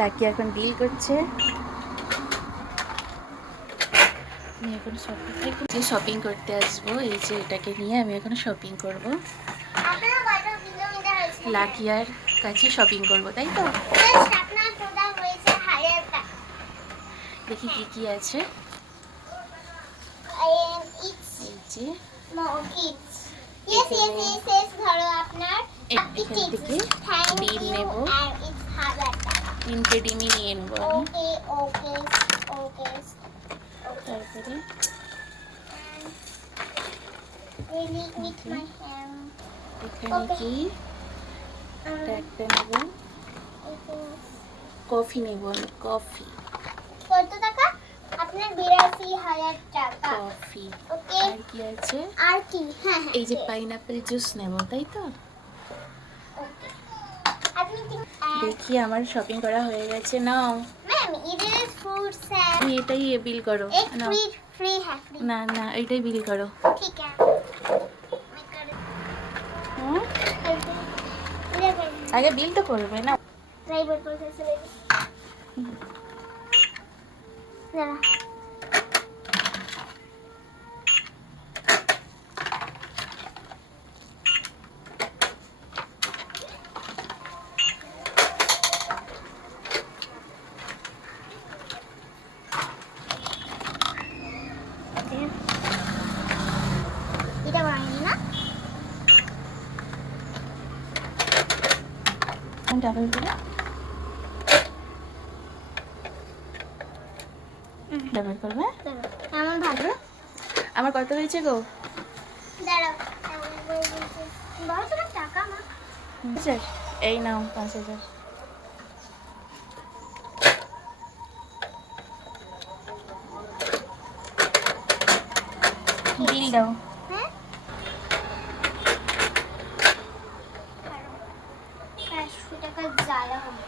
Lucky এখন বিল করছে। আমি এখন শপিং করতে আসবো, এই যে এটাকে নিয়ে আমি এখন শপিং করব। লাকিয়ার কাছে শপিং করব, তাই তো? দেখি কি কি আছে। এই যে এখান থেকে ডিম নেব, 3টে ডিমই নিয়ে নেবো আমি। তারপরে এখানে কি একটা নেব, কফি নেব আমি, কফি। কত টাকা? আপনার 82,000 টাকা। কফি। ওকে। আর কি আছে? আর কি? হ্যাঁ হ্যাঁ। এই যে পাইনাপেল জুস নেব, তাই তো? ওকে। আপনি দেখি আমার শপিং করা হয়ে গেছে। নাও ম্যাম, ইধর ইজ ফ্रूट सैप। তুমি এটাই বিল করো। एक নাও। फ्री है फ्री। না না, এটাই বিল করো। ठीक है। मैं कर হুম, इधर कर। আগে বিল তো করবে না। ड्राइवर प्रोसेस ले। जरा এটা বানাইনি না? ডাবল করে ডাবল করবে। এমন ভালো। আমার কত হয়েছে গো? দাঁড়াও। বড় তোমার টাকা মা। আচ্ছা, এই নাও 5,000। বিল দাও। হ্যাঁ? 500 টাকা জ্বালা হবে।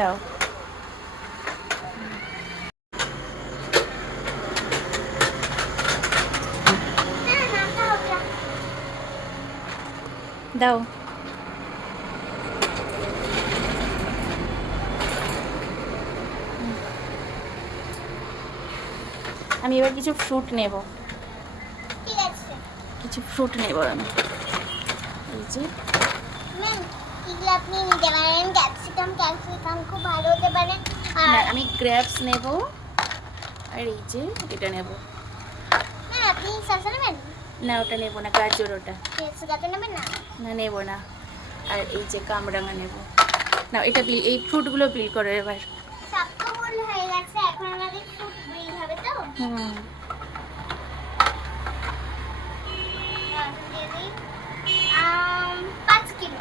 দাও। হ্যাঁ, নামটা হবে। দাও। আমি এবার কিছু ফ্রুট নেব, ঠিক আছে। কিছু ফ্রুট নেব আমি। এই যে ম্যাম, এগুলো আপনি নিতে পারেন। ক্যাপসিকাম খুব ভালো হতে পারে। না, আর আমি গ্রেপস নেব, আর এই যে এটা নেব। ম্যাম, আপনি শসা নেবেন? না, ওটা নেব না, গাজর ওটা। সুগারটা নেবেন না? না, নেব না। আর এই যে কামরাঙা নেব। না, এটা বিল, এই ফ্রুটগুলো বিল করো এবার। সব তো ভুল হয়ে গেছে, এখন আমাদের ফুড বিল হবে তো? হুম, দিয়ে দিই। 5 কিলো।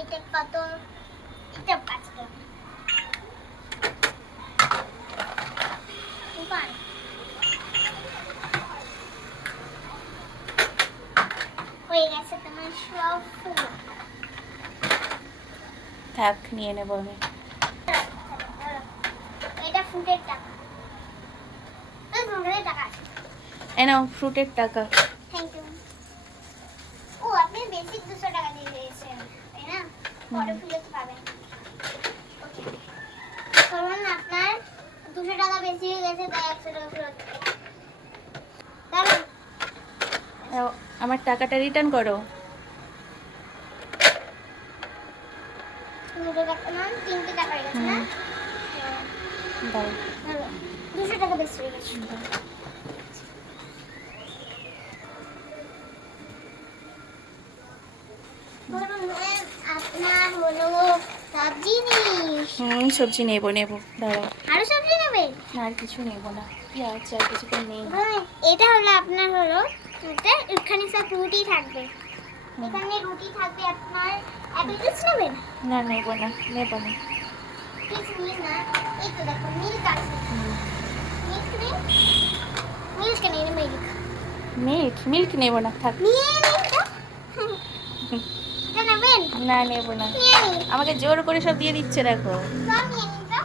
এটা কত? এটা 5 কিলো। পান। হয়ে গেছে তোমার সব ফুড। থাক, নিয়ে নেব আমি। এটা ফুডের টাকা। ফুডের টাকা আছে। এ নাও ফ্রুটের টাকা। Thank you. ও, আপনি বেসিক 200 টাকা দিয়ে দিয়েছেন, তাই না? পরে ফেরত পাবেন। ওকে। কারণ আপনার 200 টাকা বেশি হয়ে গেছে, তাই 100 টাকা ফেরত। দাঁড়ান। নাও, আমার টাকাটা রিটার্ন করো। 200 টাকা না, 300 টাকা হয়ে গেছে না? দাও। ধরো, 200 টাকা বেশি হয়ে গেছে। ধরুন ম্যাম, আপনার হলো সব জিনিস। সবজি নেব নেব, দাঁড়াও। আরো সবজি নেবেন? না, আর কিছু নেব না, কি আছে আর কিছু তো নেই। এটা হলো আপনার হলো এখানে সব রুটি থাকবে। এখানে রুটি থাকবে আপনার। অ্যাপিটাস নেবেন? না, নেব না, নেব না। প্লিজ নিন না। এই তো দেখো, মিল্ক আছে। মিল্ক নেই? মিল্ক নেই, মিল্ক। মিল্ক মিল্ক নেব না, থাক। নিয়ে নিন তো। এটা নেবেন? না, নেব না। নিয়ে নিন। আমাকে জোর করে সব দিয়ে দিচ্ছে, দেখো। সব নিয়ে নিন তো।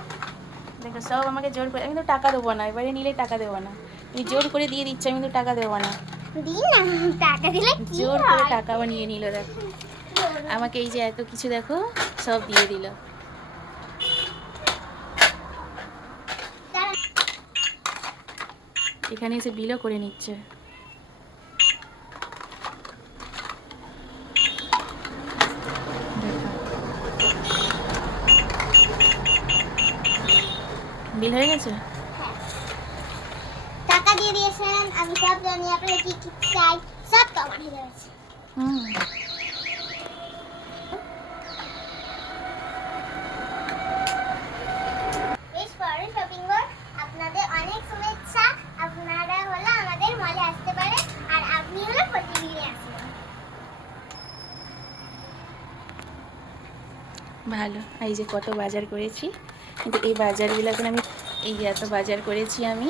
দেখো সব আমাকে জোর করে, আমি তো টাকা দেবো না, এবারে নিলে টাকা দেবো না, তুমি জোর করে দিয়ে দিচ্ছ, আমি তো টাকা দেবো না। দিন না, টাকা দিলে কি জোর করে হয়? টাকাও নিয়ে নিল দেখো, আমাকে এই যে এত কিছু দেখো সব দিয়ে দিল। দাঁড়ান, এখানে এসে বিলও করে নিচ্ছে। বিল হয়ে গেছে? হ্যাঁ। টাকা দিয়ে দিয়েছেন, আমি সব জানি আপনারা কি কি চাই, সব তো আমার হয়ে গেছে। হুম। বেশ বড় শপিং মল, আপনাদের অনেক শুভেচ্ছা। আপনারা হলো আমাদের মলে আসতে পারেন, আর আপনি হলো প্রতিদিনই আসবেন। ভালো, এই যে কত বাজার করেছি, কিন্তু এই বাজারগুলো এখন আমি, এই যে এত বাজার করেছি আমি,